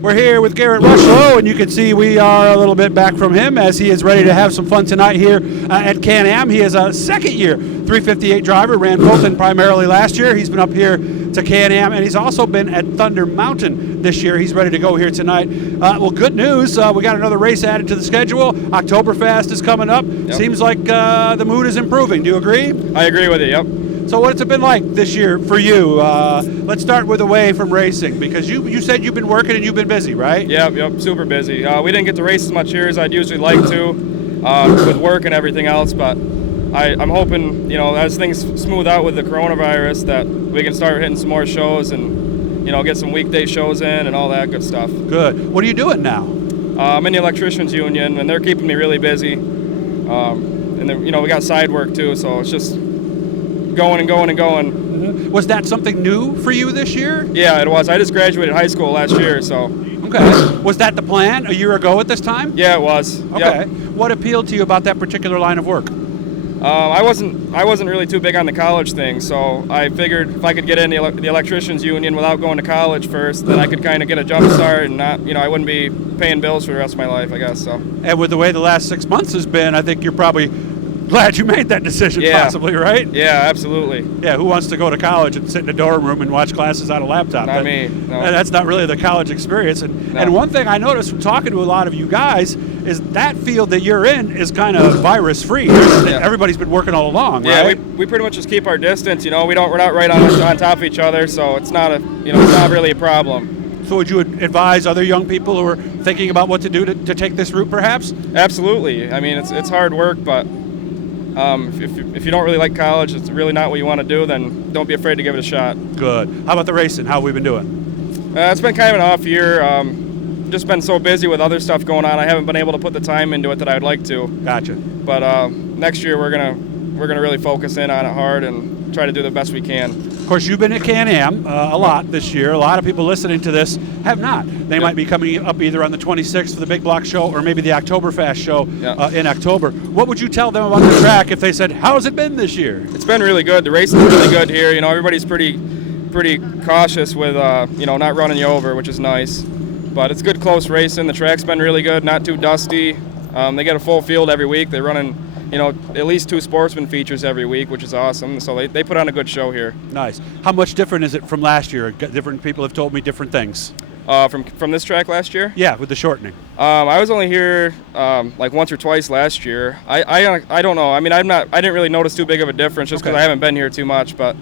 We're here with Garrett Rushlow, and you can see we are a little bit back from him as he is ready to have some fun tonight here at Can-Am. He is a second-year 358 driver, ran Fulton primarily last year. He's been up here to Can-Am, and he's also been at Thunder Mountain this year. He's ready to go here tonight. Well, good news. We got another race added to the schedule. Oktoberfest is coming up. Yep. Seems like the mood is improving. Do you agree? I agree with you, yep. So what's it been like this year for you? Let's start with away from racing, because you said you've been working and you've been busy, right? Yep, super busy. We didn't get to race as much here as I'd usually like to with work and everything else, but I'm hoping, as things smooth out with the coronavirus, that we can start hitting some more shows and, get some weekday shows in and all that good stuff. Good. What are you doing now? I'm in the electricians union, and they're keeping me really busy. And then, we got side work too, so it's just going and going and going. Mm-hmm. Was that something new for you this year? Yeah, it was. I just graduated high school last year, so. Okay. Was that the plan a year ago at this time? Yeah, it was. Okay. Yep. What appealed to you about that particular line of work? I wasn't really too big on the college thing, so I figured if I could get in the electricians union without going to college first, then I could kind of get a jump start and not, I wouldn't be paying bills for the rest of my life, I guess. So. And with the way the last 6 months has been, I think you're probably glad you made that decision, possibly, right? Yeah, absolutely. Yeah, who wants to go to college and sit in a dorm room and watch classes on a laptop? Not me. No. That's not really the college experience. And one thing I noticed from talking to a lot of you guys is that field that you're in is kind of virus-free. Yeah. Everybody's been working all along, yeah, right? we pretty much just keep our distance. We're not right on top of each other, so it's not it's not really a problem. So would you advise other young people who are thinking about what to do to take this route, perhaps? Absolutely. I mean, it's hard work, but if you don't really like college, it's really not what you want to do, then don't be afraid to give it a shot. Good. How about the racing? How have we been doing? It's been kind of an off year. Just been so busy with other stuff going on. I haven't been able to put the time into it that I would like to. Gotcha. But next year we're gonna really focus in on it hard and try to do the best we can. Of course, you've been at Can-Am a lot this year. A lot of people listening to this have not. They might be coming up either on the 26th for the Big Block show or maybe the Oktoberfest show in October. What would you tell them about the track if they said, how's it been this year? It's been really good. The racing's really good here. Everybody's pretty cautious with not running you over, which is nice. But it's good close racing. The track's been really good, not too dusty. They get a full field every week. They're running at least 2 sportsman features every week, which is awesome. So they put on a good show here. Nice. How much different is it from last year? Different people have told me different things. From this track last year? Yeah, with the shortening. I was only here like once or twice last year. I don't know. I mean, I didn't really notice too big of a difference just because I haven't been here too much. But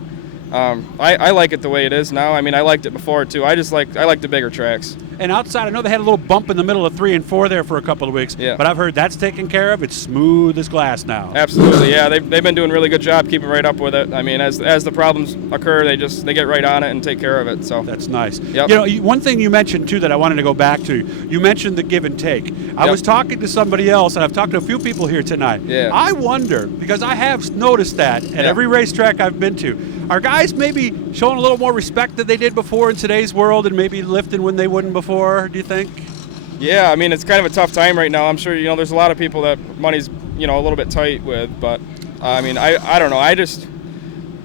I like it the way it is now. I mean, I liked it before too. I like the bigger tracks. And outside, I know they had a little bump in the middle of 3 and 4 there for a couple of weeks. Yeah. But I've heard that's taken care of. It's smooth as glass now. Absolutely, yeah. They've been doing a really good job keeping right up with it. I mean, as the problems occur, they get right on it and take care of it. So that's nice. Yep. One thing you mentioned too that I wanted to go back to. You mentioned the give and take. I was talking to somebody else, and I've talked to a few people here tonight. Yeah. I wonder, because I have noticed that at every racetrack I've been to, are guys maybe showing a little more respect than they did before in today's world, and maybe lifting when they wouldn't before? Do you think? Yeah, I mean, it's kind of a tough time right now. I'm sure there's a lot of people that money's a little bit tight with, but I mean, I don't know.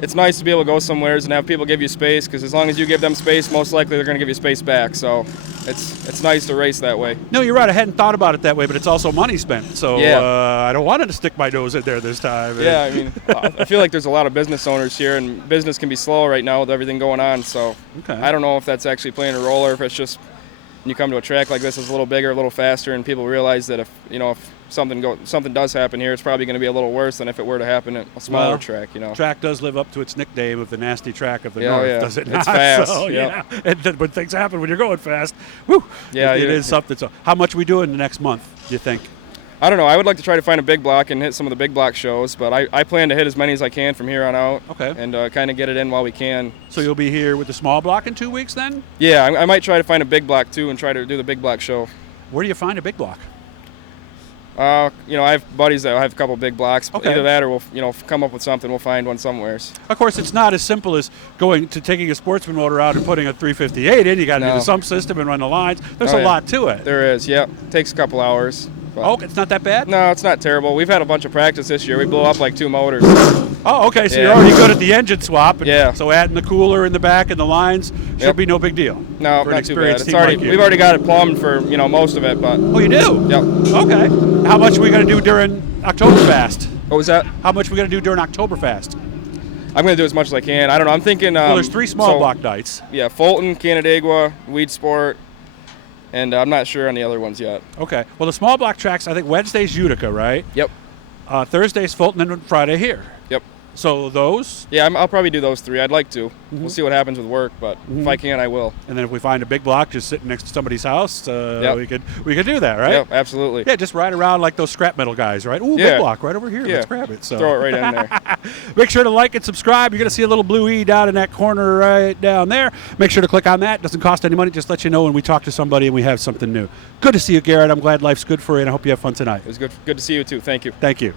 It's nice to be able to go somewheres and have people give you space, because as long as you give them space, most likely they're going to give you space back. So it's nice to race that way. No, you're right. I hadn't thought about it that way, but it's also money spent. So I don't want to stick my nose in there this time. Yeah, I mean, I feel like there's a lot of business owners here, and business can be slow right now with everything going on. So I don't know if that's actually playing a role, or if it's just when you come to a track like this, it's a little bigger, a little faster, and people realize that if something does happen here, it's probably going to be a little worse than if it were to happen at a smaller track. Track does live up to its nickname of the nasty track of the north, does it not? It's fast. So, and when things happen when you're going fast, whew, it is something. So how much are we doing the next month, do you think? I don't know. I would like to try to find a big block and hit some of the big block shows, but I plan to hit as many as I can from here on out. Okay. And kind of get it in while we can. So you'll be here with the small block in 2 weeks then? Yeah, I might try to find a big block too and try to do the big block show. Where do you find a big block? I have buddies that have a couple big blocks. Okay. Either that, or we'll come up with something. We'll find one somewheres. Of course, it's not as simple as taking a sportsman motor out and putting a 358 in. You got to do the sump system and run the lines. There's a lot to it. There is. Yeah, it takes a couple hours. But Oh, it's not that bad? no, it's not terrible. We've had a bunch of practice this year. We blew up like 2 motors. Oh, okay, so Yeah. you're already good at the engine swap. And Yeah. So adding the cooler in the back and the lines should Yep. be no big deal. No, for an not too bad. experienced It's team already like you. we've already got it plumbed for most of it, but Oh, you do? yep. Okay. How much are we going to do during Oktoberfest? What was that? How much are we going to do during Oktoberfest? I'm gonna do as much as I can. I don't know. I'm thinking. Well, there's 3 small block nights. Yeah, Fulton, Canandaigua, Weed Sport, and I'm not sure on the other ones yet. Okay. Well, the small block tracks, I think Wednesday's Utica, right? Yep. Thursday's Fulton and Friday here. Yep. So those, Yeah, I'll probably do those 3. I'd like to. We'll see what happens with work, but if I can, I will. and then if we find a big block just sitting next to somebody's house, Yep. we could do that, right? Yep, absolutely. Yeah, just ride around like those scrap metal guys, right? Ooh, Yeah. big block right over here. Yeah. Let's grab it. So Throw it right in there. make sure to like and subscribe. You're going to see a little blue E down in that corner right down there. Make sure to click on that. Doesn't cost any money. Just let you know when we talk to somebody and we have something new. Good to see you, Garrett. I'm glad life's good for you, and I hope you have fun tonight. It was good to see you too. Thank you. Thank you.